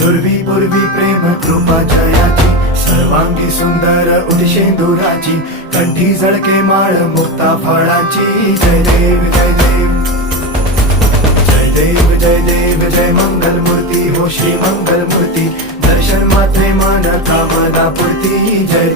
नुरवी पूर्वी प्रेम कृपा जयाची, सर्वांगी सुंदर उदिशेंदुराची, कंठी झळके माळ मुक्ता फळाची. जय देव जय देव जय देव जय देव जय मंगल मूर्ती हो श्री मंगल मूर्ती, दर्शन मात्रे मन कामना पूर्ती. जय